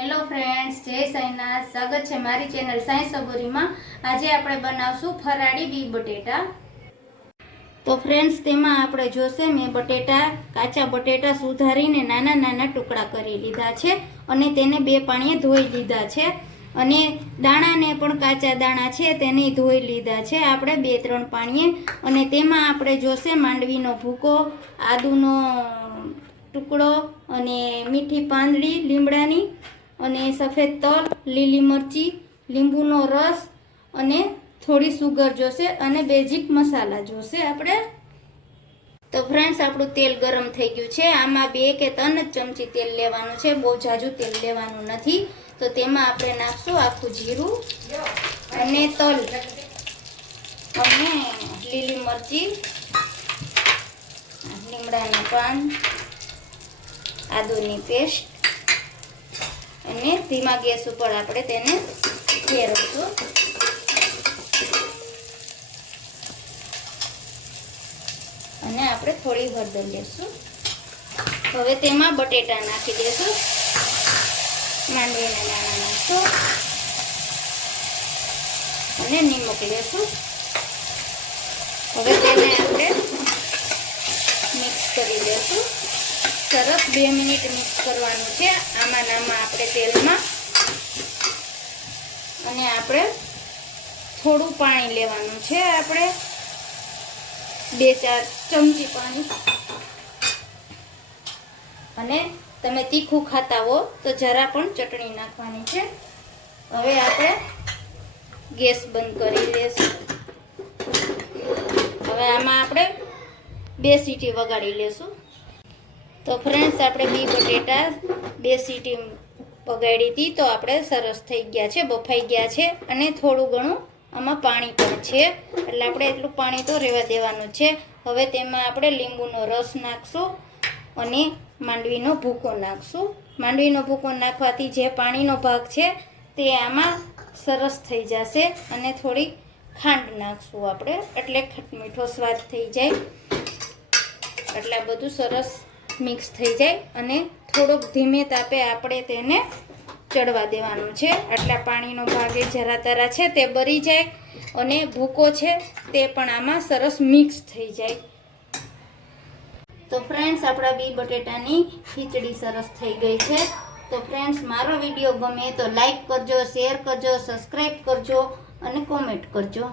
Hello friends, જય સાંઈનાથ. સ્વાગત છે મારી ચેનલ સાંઈ સબોરીમાં. આજે આપણે બનાવશું ફરાળી બી બટેટા. તો ફ્રેન્ડ્સ, તેમાં આપણે જોશે મેં કાચા બટેટા સુધારીને નાના નાના ટુકડા કરી લીધા છે અને તેને 2 પાણીએ ધોઈ લીધા છે અને દાણાને પણ કાચા દાણા છે તેને ધોઈ લીધા છે આપણે 2-3 પાણીએ. અને તેમાં આપણે જોશે માંડવીનો ભૂકો, આદુનો ટુકડો અને મીઠી પાંદડી લીમડાની અને સફેદ તલ, લીલી મરચી, લીંબુનો રસ અને થોડી સુગર જોશે અને બેઝિક મસાલા જોશે આપણે. તો ફ્રેન્ડ્સ, આપણું તેલ ગરમ થઈ ગયું છે. આમાં 2 કે 3 જ ચમચી તેલ લેવાનું છે, બહુ ઝાઝું તેલ લેવાનું નથી. તો તેમાં આપણે નાખશું આખું જીરું અને તલ અને લીલી મરચી, લીમડાના પાન, આદુની પેસ્ટ અને ધીમા ગેસ ઉપર આપણે તેને ફેરવશું. અને આપણે થોડી હળદર લેશું. હવે તેમાં બટેટા નાખી દેશું, માંડવીના દાણા નાખશું અને નિમક લેશું. હવે તેને આપણે મિક્સ કરી દેશું. સરસ 2 મિનિટ મિક્સ કરવાનું છે આમાં આપણે તેલમાં. અને આપણે થોડું પાણી લેવાનું છે, આપણે 2-4 ચમચી પાણી. અને તમે તીખું ખાતા હો તો જરા પણ ચટણી નાખવાની છે. હવે આપણે ગેસ બંધ કરી દઈશું. હવે આમાં આપણે 2 સીટી વગાડી લેશું. તો ફ્રેન્ડ્સ, આપણે બી બટેટા 2 સીટી વગાડી હતી તો આપણે સરસ થઈ ગયા છે, બફાઈ ગયા છે. અને થોડું ઘણું આમાં પાણી પણ છે, એટલે આપણે એટલું પાણી તો રહેવા દેવાનું છે. હવે તેમાં આપણે લીંબુનો રસ નાખશું અને માંડવીનો ભૂકો નાખશું. માંડવીનો ભૂકો નાખવાથી જે પાણીનો ભાગ છે તે આમાં સરસ થઈ જશે. અને થોડી ખાંડ નાખશું આપણે, એટલે મીઠો સ્વાદ થઈ જાય. એટલે આ બધું સરસ મિક્સ થઈ જાય અને થોડોક ધીમે તાપે આપણે તેને ચડવા દેવાનું છે. આટલા પાણીનો ભાગ જરા તરા છે તે બળી જાય અને ભૂકો છે તે પણ આમાં સરસ મિક્સ થઈ જાય. તો ફ્રેન્ડ્સ, આપણા બી બટેટાની ખીચડી સરસ થઈ ગઈ છે. તો ફ્રેન્ડ્સ, મારો વિડીયો ગમે તો લાઈક કરજો, શેર કરજો, સબસ્ક્રાઈબ કરજો અને કોમેન્ટ કરજો.